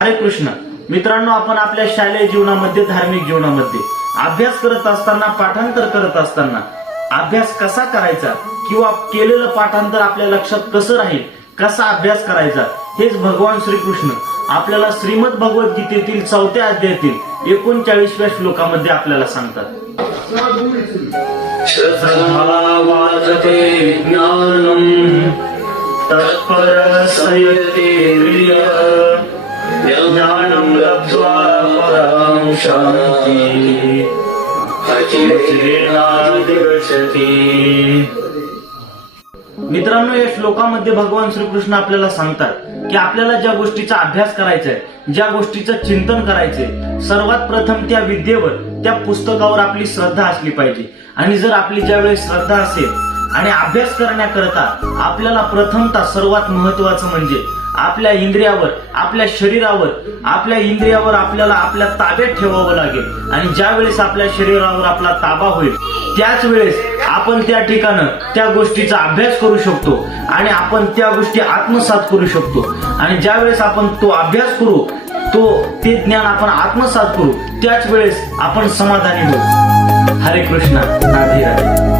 हरे कृष्ण. मित्रांनो आपण आपल्या शालेय जीवनामध्ये धार्मिक जीवनामध्ये अभ्यास करत असताना पाठांतर करत असताना अभ्यास कसा करायचा किंवा केलेलं पाठांतर आपल्या लक्षात कसं राहील कसा अभ्यास करायचा हेच भगवान श्रीकृष्ण आपल्याला श्रीमद भगवद्गीतेतील चौथ्या अध्यायातील एकोणचाळीसव्या श्लोकामध्ये आपल्याला सांगतात. परां शान्ति मित्रांनो या श्लोकामध्ये भगवान श्रीकृष्ण आपल्याला सांगतात की आपल्याला ज्या गोष्टीचा अभ्यास करायचा आहे ज्या गोष्टीचं चिंतन करायचंय सर्वात प्रथम त्या विद्येवर त्या पुस्तकावर आपली श्रद्धा असली पाहिजे. आणि जर आपली ज्यावेळेस श्रद्धा असेल आणि अभ्यास करण्याकरता आपल्याला प्रथमतः सर्वात महत्वाचं म्हणजे आपल्या इंद्रियावर आपल्या शरीरावर आपल्या इंद्रियावर आपल्याला आपल्या ताब्यात ठेवावं लागेल. आणि ज्या वेळेस आपल्या शरीरावर आपला ताबा होईल त्याच वेळेस आपण त्या ठिकाणं त्या गोष्टीचा अभ्यास करू शकतो आणि आपण त्या गोष्टी आत्मसात करू शकतो. आणि ज्या वेळेस आपण तो अभ्यास करू तो ते ज्ञान आपण आत्मसात करू त्याच वेळेस आपण समाधानी होऊ. हरे कृष्ण राधे राधे